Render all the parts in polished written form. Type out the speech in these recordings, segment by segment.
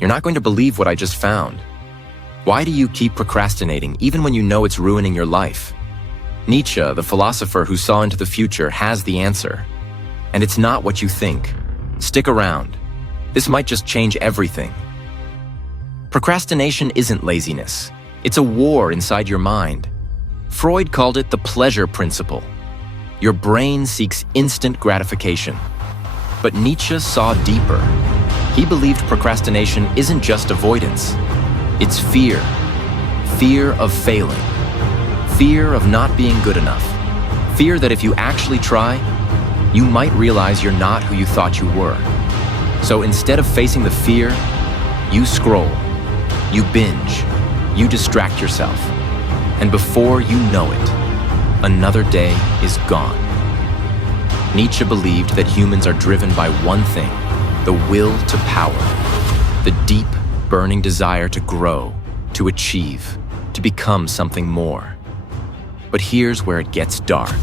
You're not going to believe what I just found. Why do you keep procrastinating even when you know it's ruining your life? Nietzsche, the philosopher who saw into the future, has the answer. And it's not what you think. Stick around. This might just change everything. Procrastination isn't laziness. It's a war inside your mind. Freud called it the pleasure principle. Your brain seeks instant gratification. But Nietzsche saw deeper. He believed procrastination isn't just avoidance. It's fear. Fear of failing. Fear of not being good enough. Fear that if you actually try, you might realize you're not who you thought you were. So instead of facing the fear, you scroll, you binge, you distract yourself. And before you know it, another day is gone. Nietzsche believed that humans are driven by one thing, the will to power, the deep, burning desire to grow, to achieve, to become something more. But here's where it gets dark.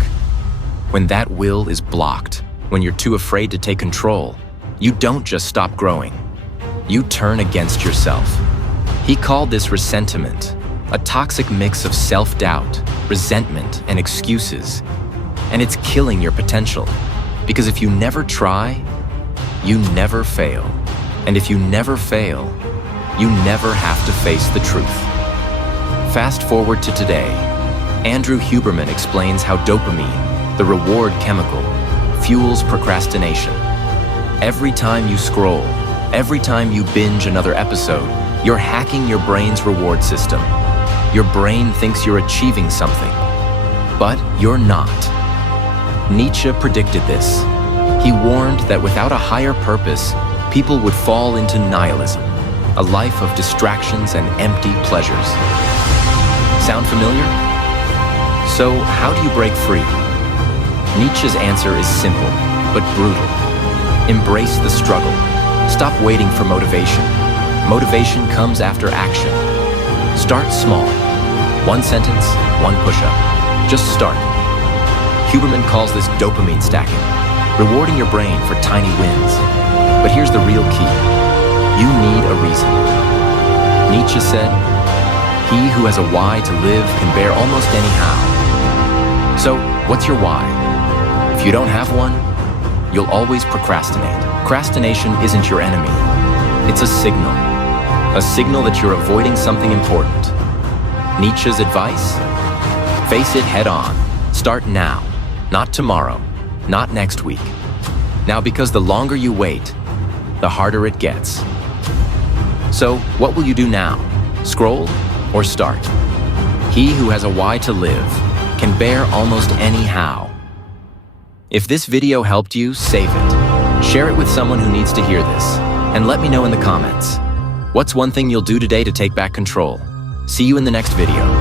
When that will is blocked, when you're too afraid to take control, you don't just stop growing. You turn against yourself. He called this resentment, a toxic mix of self-doubt, resentment, and excuses. And it's killing your potential. Because if you never try, you never fail. And if you never fail, you never have to face the truth. Fast forward to today. Andrew Huberman explains how dopamine, the reward chemical, fuels procrastination. Every time you scroll, every time you binge another episode, you're hacking your brain's reward system. Your brain thinks you're achieving something, but you're not. Nietzsche predicted this. He warned that without a higher purpose, people would fall into nihilism, a life of distractions and empty pleasures. Sound familiar? So, how do you break free? Nietzsche's answer is simple, but brutal. Embrace the struggle. Stop waiting for motivation. Motivation comes after action. Start small. One sentence, one push-up. Just start. Huberman calls this dopamine stacking, rewarding your brain for tiny wins. But here's the real key. You need a reason. Nietzsche said, "He who has a why to live can bear almost any how." So, what's your why? If you don't have one, you'll always procrastinate. Procrastination isn't your enemy. It's a signal that you're avoiding something important. Nietzsche's advice? Face it head on. Start now, not tomorrow, not next week. Now, because the longer you wait, the harder it gets. So, what will you do now? Scroll or start? He who has a why to live can bear almost any how. If this video helped you, save it. Share it with someone who needs to hear this. And let me know in the comments. What's one thing you'll do today to take back control? See you in the next video.